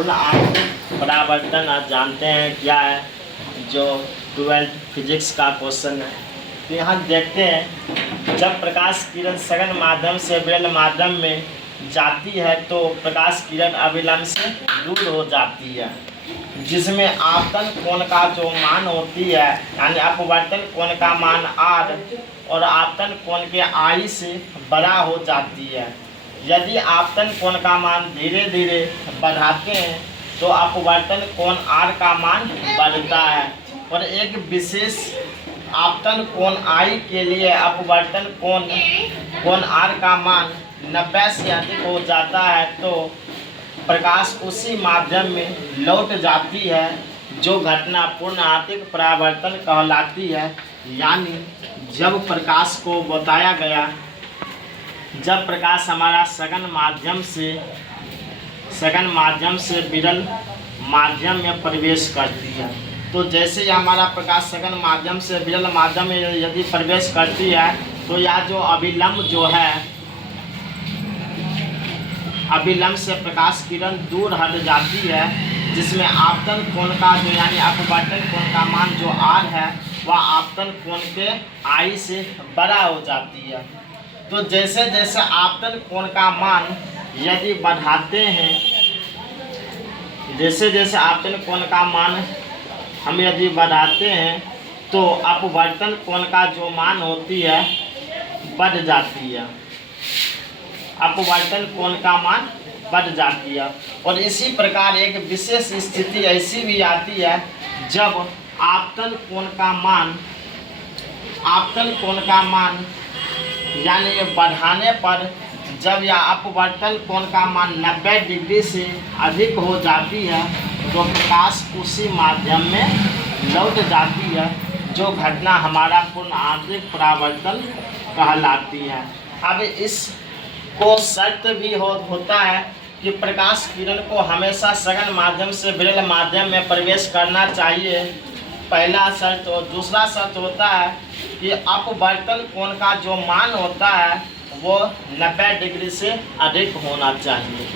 पूर्ण आंतरिक परावर्तन आप जानते हैं क्या है, जो 12th फिजिक्स का क्वेश्चन है। तो यहाँ देखते हैं, जब प्रकाश किरण सघन माध्यम से विरल माध्यम में जाती है तो प्रकाश किरण अविलंब से दूर हो जाती है, जिसमें आपतन कोण का जो मान होती है, यानी अपवर्तन कोण का मान r और आपतन कोण के I से बड़ा हो जाती है। यदि आपतन कोण का मान धीरे धीरे बढ़ाते हैं तो अपवर्तन कोण r का मान बढ़ता है, और एक विशेष आपतन कोण I के लिए अपवर्तन कोण r का मान 90 से अधिक हो जाता है तो प्रकाश उसी माध्यम में लौट जाती है, जो घटना पूर्ण आंतरिक परावर्तन कहलाती है। यानी जब प्रकाश को बताया गया, जब प्रकाश हमारा सघन माध्यम से विरल माध्यम में प्रवेश करती है, तो जैसे ही हमारा प्रकाश सघन माध्यम से विरल माध्यम में यदि प्रवेश करती है तो यह जो अभिलंब जो है, अभिलंब से प्रकाश किरण दूर हट जाती है, जिसमें आपतन कोण का जो यानी अपवर्तन कोण का मान जो r है वह आपतन कोण के I से बड़ा हो जाती है। तो जैसे जैसे आपतन कोण का मान यदि बढ़ाते हैं, जैसे जैसे आपतन कोण का मान हम यदि बढ़ाते हैं तो अपवर्तन कोण का जो मान होती है बढ़ जाती है, अपवर्तन कोण का मान बढ़ जाती है। और इसी प्रकार एक विशेष स्थिति ऐसी भी आती है जब आपतन कोण का मान यानी बढ़ाने पर जब यह अपवर्तन कोण का मान 90 डिग्री से अधिक हो जाती है तो प्रकाश उसी माध्यम में लौट जाती है, जो घटना हमारा पूर्ण आंतरिक परावर्तन कहलाती है। अब इस को शर्त भी होता है कि प्रकाश किरण को हमेशा सघन माध्यम से विरल माध्यम में प्रवेश करना चाहिए, पहला शर्त। और दूसरा शर्त होता है कि अपवर्तन कोण का जो मान होता है वो 90 डिग्री से अधिक होना चाहिए।